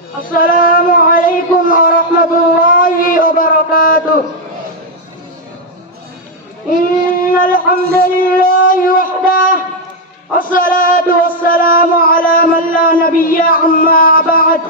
السلام عليكم ورحمة الله وبركاته. إن الحمد لله وحده والصلاة والسلام على من لا نبي أما بعد.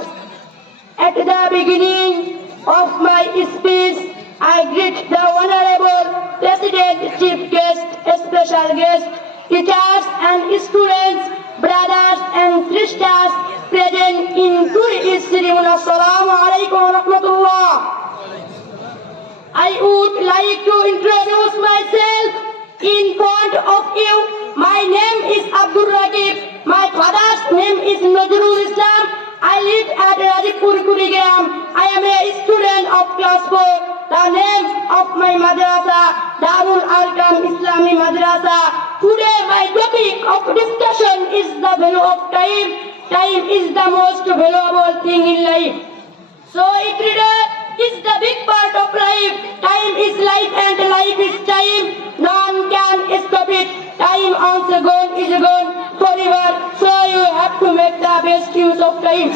At the beginning of my speech, I greet the Honorable President, Chief Guest, Special Guest, teachers and students, brothers and sisters present in today's ceremony. Assalamu alaikum wa rahmatullah. I would like to introduce myself in front of you. My name is Abdul Raqib. My father's name is Nazrul Islam. I live at Rajipur Kurigram. I am a student of class 4. The name of my madrasa, Darul Arqam Islami Madrasa. Today my topic of discussion is the value of time. Time is the most valuable thing in life. So every day is the big part of life. Time is life and life is time. No one can stop it. Time once gone is gone forever. So you have to make the best use of time.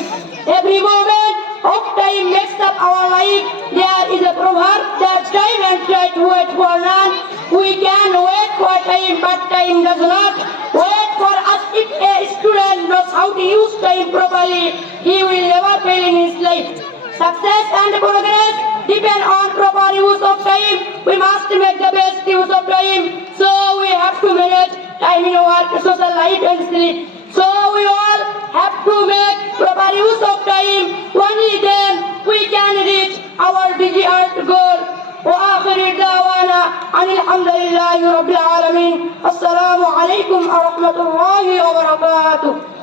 Every moment of time makes up our life. There is a proverb that time and try to wait for none. We can wait for time, but time does not wait for us. If a student knows how to use time properly, he will never fail in his life. Success and progress depend on proper use of time. We must make the best use of time. So we have to manage time in work, social life and sleep. So we all have to make proper use of time. Only then we can reach our desired goal. وآخر دعوانا أن الحمد لله رب العالمين. السلام عليكم ورحمة الله وبركاته.